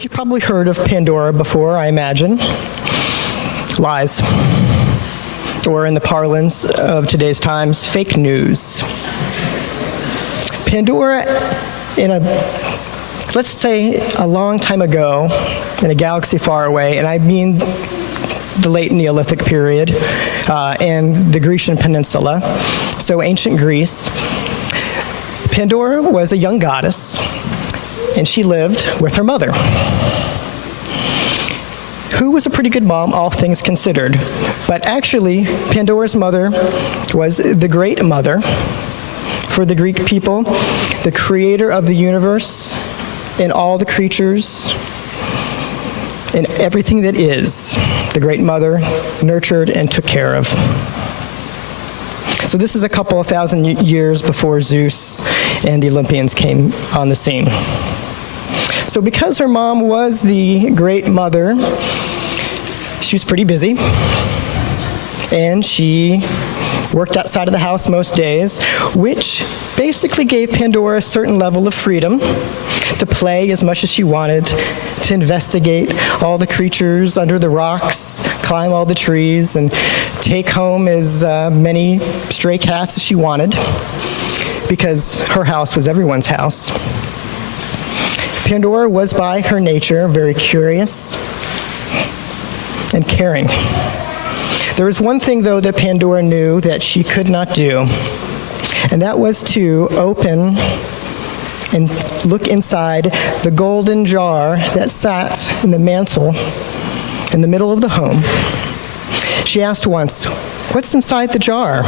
You've probably heard of Pandora before, I imagine. Lies. Or in the parlance of today's times, fake news. Pandora, let's say a long time ago, in a galaxy far away, and I mean the late Neolithic period and the Grecian peninsula, so ancient Greece, Pandora was a young goddess, and she lived with her mother, who was a pretty good mom, all things considered. But actually, Pandora's mother was the Great Mother for the Greek people, the creator of the universe and all the creatures and everything that is. The Great Mother nurtured and took care of. So this is a couple of thousand years before Zeus and the Olympians came on the scene. So because her mom was the Great Mother, she was pretty busy, and she worked outside of the house most days, which basically gave Pandora a certain level of freedom to play as much as she wanted, to investigate all the creatures under the rocks, climb all the trees, and take home as many stray cats as she wanted, because her house was everyone's house. Pandora was by her nature very curious and caring. There was one thing, though, that Pandora knew that she could not do, and that was to open and look inside the golden jar that sat in the mantle in the middle of the home. She asked once, "What's inside the jar?"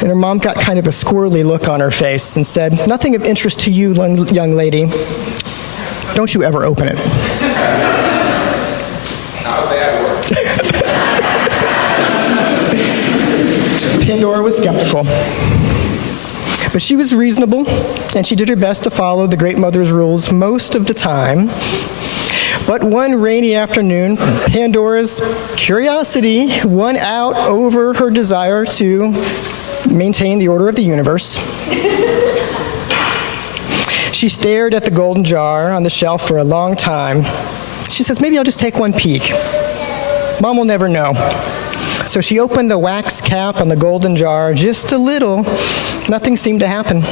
And her mom got kind of a squirrely look on her face and said, "Nothing of interest to you, young lady. Don't you ever open it." How that works. Pandora was skeptical. But she was reasonable, and she did her best to follow the Great Mother's rules most of the time. But one rainy afternoon, Pandora's curiosity won out over her desire to maintain the order of the universe. She stared at the golden jar on the shelf for a long time. She says, "Maybe I'll just take one peek. Mom will never know." So she opened the wax cap on the golden jar just a little. Nothing seemed to happen.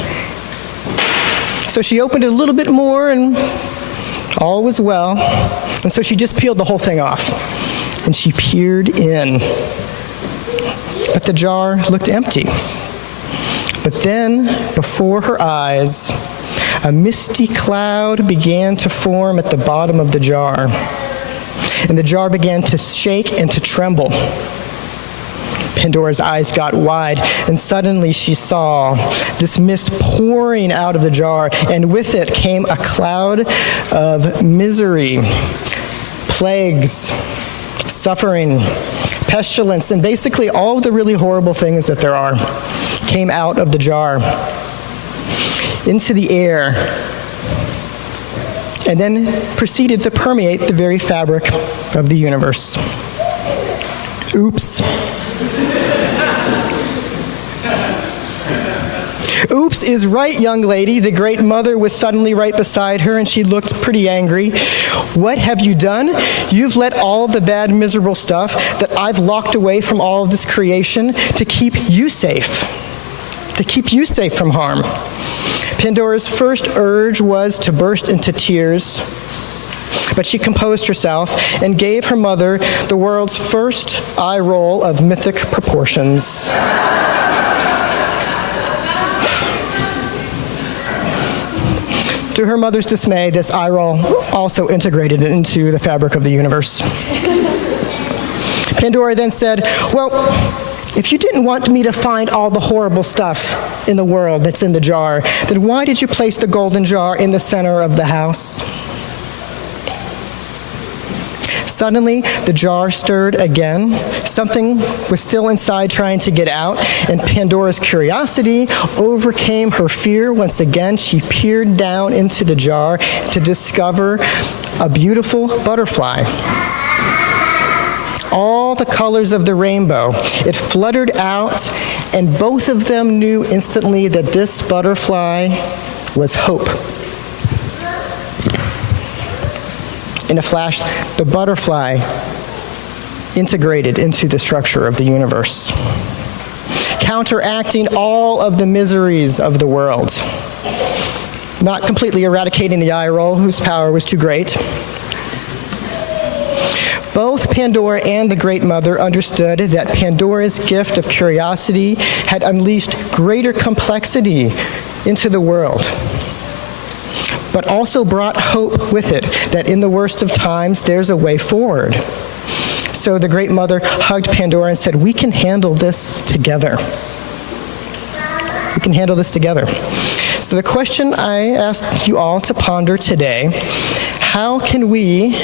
So she opened it a little bit more, and all was well. And so she just peeled the whole thing off, and she peered in. But the jar looked empty. But then, before her eyes, a misty cloud began to form at the bottom of the jar, and the jar began to shake and to tremble. Pandora's eyes got wide, and suddenly she saw this mist pouring out of the jar, and with it came a cloud of misery, plagues, suffering, pestilence, and basically all of the really horrible things that there are came out of the jar into the air, and then proceeded to permeate the very fabric of the universe. Oops. Oops is right, young lady. The Great Mother was suddenly right beside her, and she looked pretty angry. "What have you done? You've let all the bad, miserable stuff that I've locked away from all of this creation to keep you safe from harm." Pandora's first urge was to burst into tears, but she composed herself and gave her mother the world's first eye roll of mythic proportions. To her mother's dismay, this eye roll also integrated into the fabric of the universe. Pandora then said, "Well, if you didn't want me to find all the horrible stuff in the world that's in the jar, then why did you place the golden jar in the center of the house?" Suddenly, the jar stirred again. Something was still inside trying to get out, and Pandora's curiosity overcame her fear. Once again, she peered down into the jar to discover a beautiful butterfly. All the colors of the rainbow. It fluttered out, and both of them knew instantly that this butterfly was hope. In a flash, the butterfly integrated into the structure of the universe, counteracting all of the miseries of the world, not completely eradicating the eye roll, whose power was too great. Both Pandora and the Great Mother understood that Pandora's gift of curiosity had unleashed greater complexity into the world, but also brought hope with it, that in the worst of times, there's a way forward. So the Great Mother hugged Pandora and said, "We can handle this together. We can handle this together." So the question I ask you all to ponder today, how can we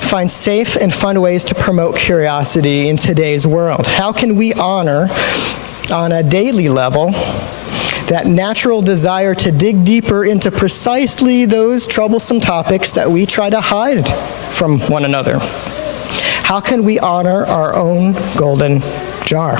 find safe and fun ways to promote curiosity in today's world? How can we honor, on a daily level, that natural desire to dig deeper into precisely those troublesome topics that we try to hide from one another? How can we honor our own golden jar?